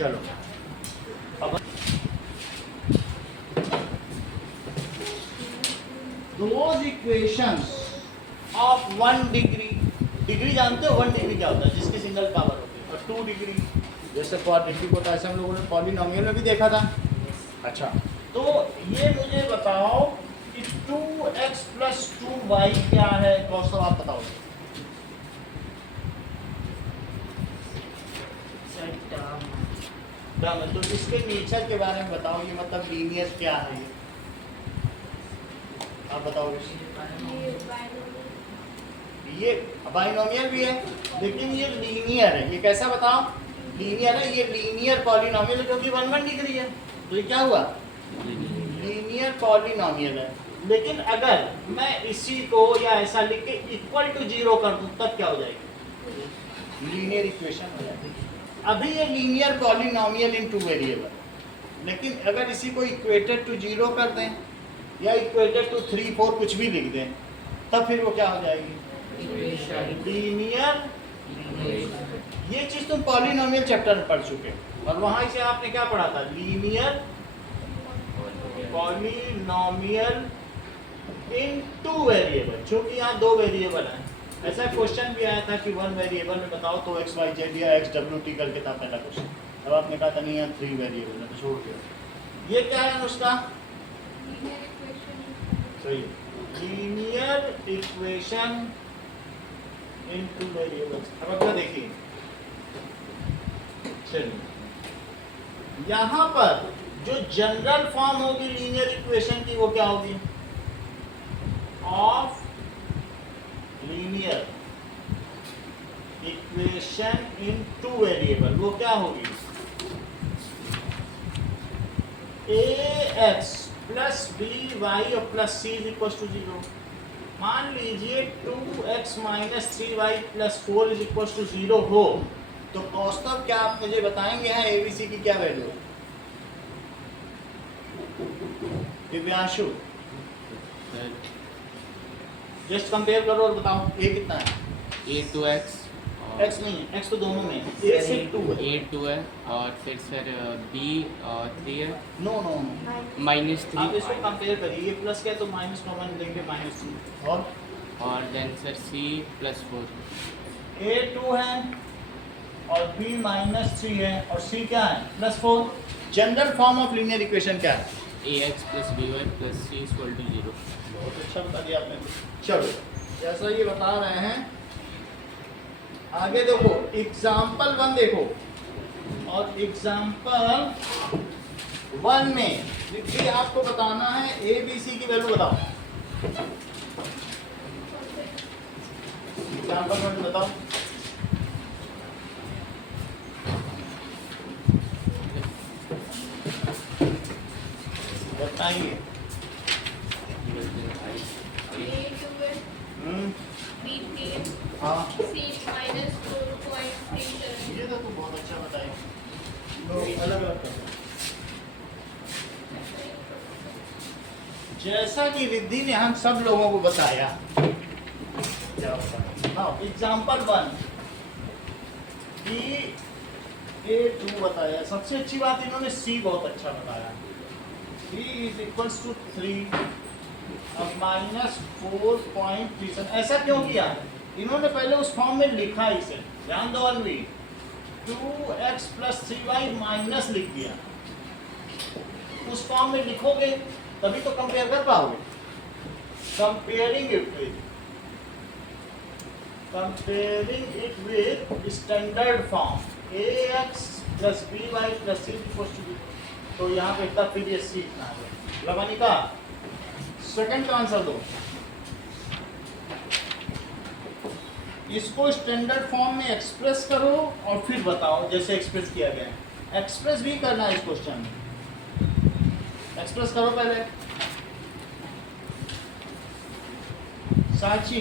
चलो अब those equations of 1 degree, degree जानते हो 1 डिग्री क्या होता है, जिसकी सिंगल पावर होती है, और 2 डिग्री जैसे क्वाड्रेटिक होता है, ऐसे हम लोगों ने पॉलिनोमियल में भी देखा था। अच्छा, तो ये मुझे बताओ कि 2x + 2y क्या है, कौन सा आप बताओ। तो इसके नेचर के बारे में बताओ, ये मतलब लीनियर क्या है, ये आप बताओगे। ये बाइनोमियल भी है लेकिन ये लीनियर है, ये कैसा बताओ, लीनियर है, ये लीनियर पॉलिनोमियल है क्योंकि 1 डिग्री है, तो ये क्या हुआ, लीनियर पॉलिनोमियल है। लेकिन अगर मैं इसी को या ऐसा लिख के इक्वल टू 0 कर दूं तब क्या हो जाएगी, लीनियर इक्वेशन हो जाएगी। अभी ये लीनियर पॉलिनोमियल इन 2 वेरिएबल, लेकिन अगर इसी को इक्वेटेड टू 0 कर दें या इक्वेटेड टू 3, 4 कुछ भी लिख दें तब फिर वो क्या हो जाएगी, लीनियर। ये चीज तुम पॉलिनोमियल चैप्टर में पढ़ चुके हो, और वहां से आपने क्या पढ़ा था, लीनियर पॉलिनोमियल इन 2 वेरिएबल, क्योंकि यहाँ 2 वेरिएबल हैं। ऐसा क्वेश्चन भी आया था कि 1 वेरिएबल में बताओ तो x y z या x w t करके था पहला क्वेश्चन, अब आपने कहा था नहीं यहाँ 3 वेरिएबल है तो छोड़ दिया। ये क्या है उसका, सही, लीनियर इक्वेशन इन 2 वेरिएबल्स। अब अगला देखिए, चलिए यहाँ पर जो जनरल फॉर्म होगी लीनियर इक्वेशन की वो क्या होगी, of linear equation in 2 variable, वो क्या होगी, ax + by और +c = 0। मान लीजिए 2x - 3y + 4 = 0 हो तो कौस्तव क्या आप मुझे बताएंगे यहाँ एबीसी की क्या वैल्यू है, दिव्यांशु जस्ट कंपेयर करो और बताओ a कितना है, a 2x x नहीं है, x तो दोनों में है, a से 2 है, a 2 है और फिर b 3 है, नो नो -3 आप इसको कंपेयर करिए, ये प्लस क्या है तो माइनस कॉमन लेंगे -3, और देन सर c + 4 a 2 है और b -3 है और c क्या है +4। General form of linear equation क्या है, ax + by + c = 0। बहुत अच्छा बता दिया आपने। चलो जैसा ये बता रहे हैं आगे देखो, एग्जाम्पल 1 देखो, और एग्जाम्पल 1 में भी आपको बताना है ए बी सी की वैल्यू बताओ। एग्जाम्पल 1 बताओ, बताइए। हाँ ये तो तुम बहुत अच्छा बताए, लोग अलग अलग करते हैं। जैसा कि रिद्धि ने हम सब लोगों को बताया, एग्जाम्पल 1 a2 बताया, सबसे अच्छी बात इन्होंने c बहुत अच्छा बताया, b = 3 और -4.37। ऐसा क्यों किया, इन्होंने पहले उस फॉर्म में लिखा इसे, ध्यान दो अनवी, 2x + 3y माइनस लिख दिया, उस फॉर्म में लिखोगे तभी तो कंपेयर कर पाओगे। Comparing it with standard form ax + by + c = 0, तो यहाँ पे तब फिर ये c इतना है। लवनिका सेकंड का आंसर दो, इसको स्टैंडर्ड फॉर्म में एक्सप्रेस करो और फिर बताओ जैसे एक्सप्रेस किया गया है। एक्सप्रेस भी करना है इस क्वेश्चन में, एक्सप्रेस करो पहले। साची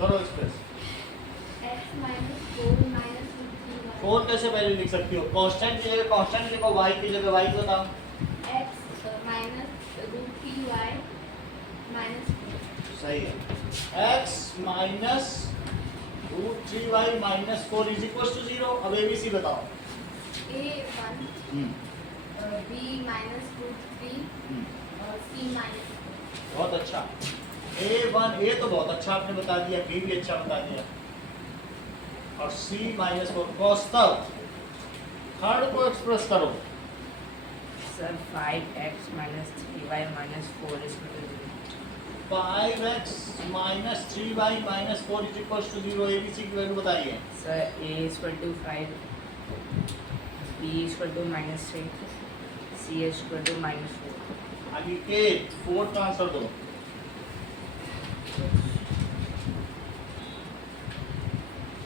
करो एक्सप्रेस। 4 कैसे वैल्यू लिख सकती हो, कांस्टेंट की जगह कांस्टेंट लिखो, y की जगह y बताओ। x -√3y - सही है, x - √3y - 4 = 0। अब एबीसी बताओ, A1 B minus root 3 और C minus 4. बहुत अच्छा। A1 A तो बहुत अच्छा आपने बता दिया, B भी अच्छा बता दिया, और C माइनस 4। कौस्तव थर्ड को एक्सप्रेस करो। Sir 5x minus 3y minus 4 is equal to 0. 5x minus 3y minus 4 is equals to 0। ABC की वैल्यू बताइए। Sir a is equal to 5, b is equal to minus 6, c is equal to minus 4. Aniket 4 का answer दो।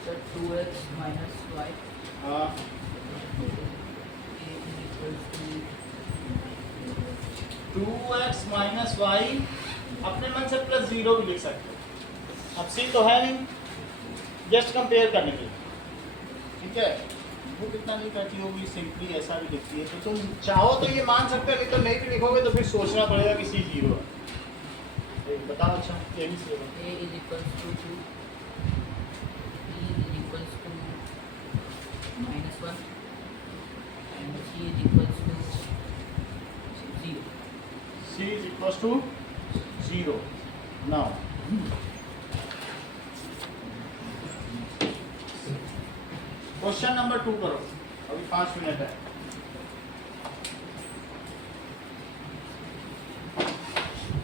Sir 2x minus y हाँ, a is equal to 2x minus y अपने मन से plus 0 भी लिख सकते हो। अब सी तो है नहीं, जस्ट कंपेयर करने के लिए, ठीक है। वो कितना नहीं करती होगी, सिंपली ऐसा भी लिखती है, तो तुम चाहो तो ये मान सकते हो, नहीं तो नहीं भी लिखोगे तो फिर सोचना पड़ेगा कि सी 0 है। बताओ अच्छा, ये भी सही है। a is equal to 2, b is equal to minus 1 and c is equal to 0. C is equals to 0। Now question number 2 करो, अभी 5 मिनट है।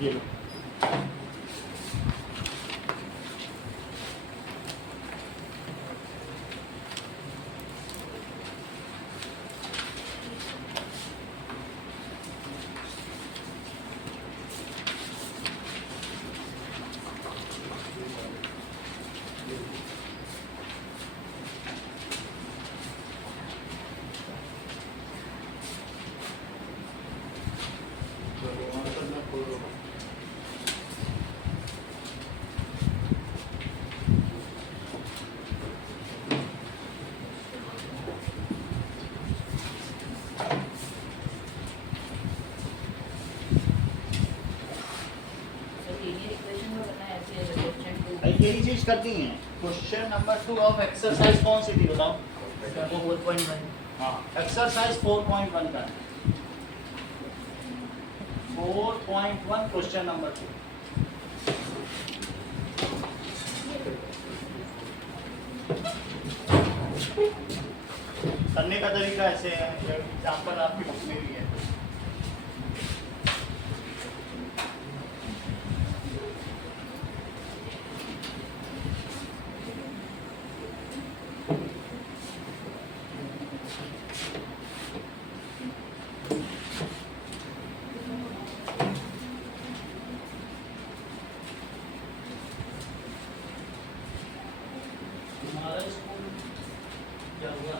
ये लो। यही चीज करती हैं। क्वेश्चन नंबर 2 ऑफ एक्सरसाइज कौन सी थी बताओ? 4.1. हाँ, एक्सरसाइज 4.1 का 4.1 क्वेश्चन नंबर 2। करने का तरीका ऐसे है, एग्जाम्पल आपकी बुक में भी है। तुम्हारा स्कूल क्या हुआ?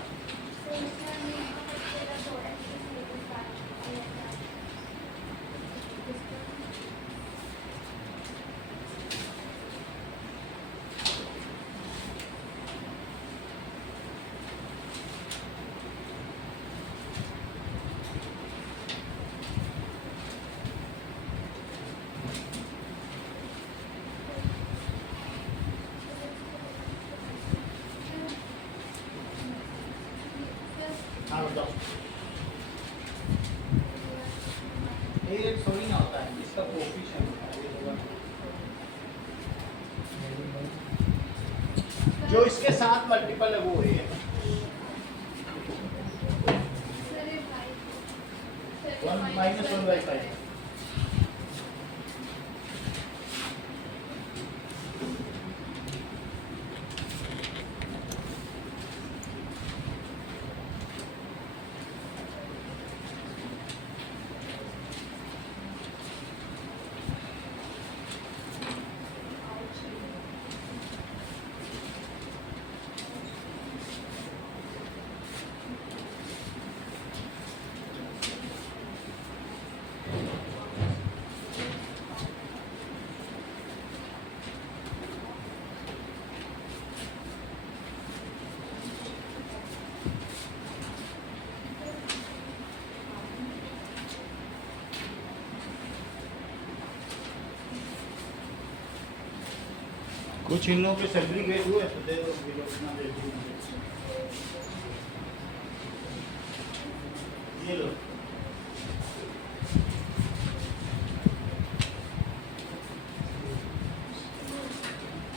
हाँ बताओ। ये थोड़ी ना होता है, इसका कोएफिशिएंट होता है, ये होगा। जो इसके साथ मल्टीपल है वो है 1 minus 1/5। कुछ इन लोगों के सेग्रीगेट हुए तो दे दो, भी लोग अपना दे दो। ये लो,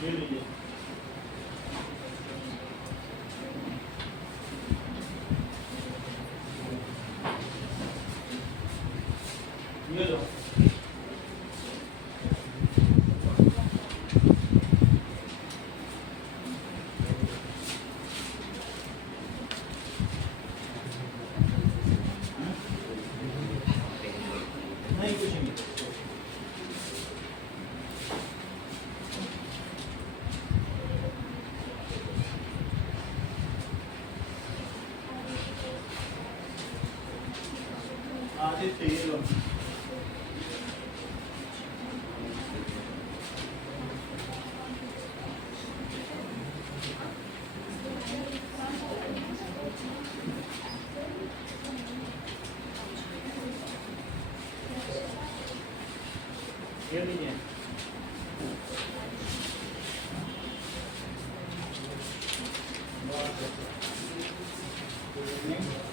ये लीजिए, ये लो, नहीं कुछ नहीं। आदित्य ये लो, ये लीजिए, नहीं